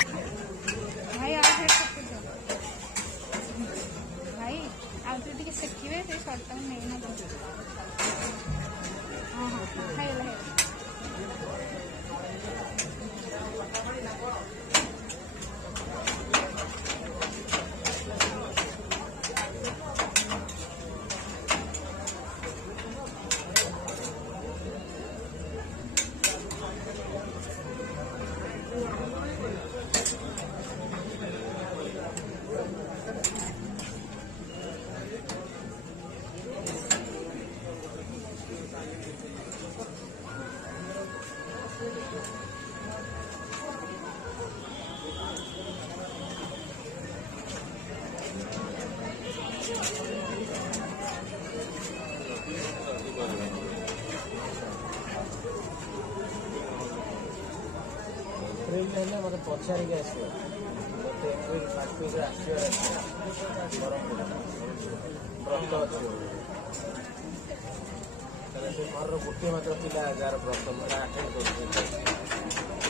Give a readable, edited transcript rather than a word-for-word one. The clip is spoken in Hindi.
भाई आज भाई आज टे शेखे से सर्ट नहीं ना हाँ हाँ खाइला मत पचारिक आस व्रत अच्छे घर गोटे मात्र पिला जार व्रत अटेंड कर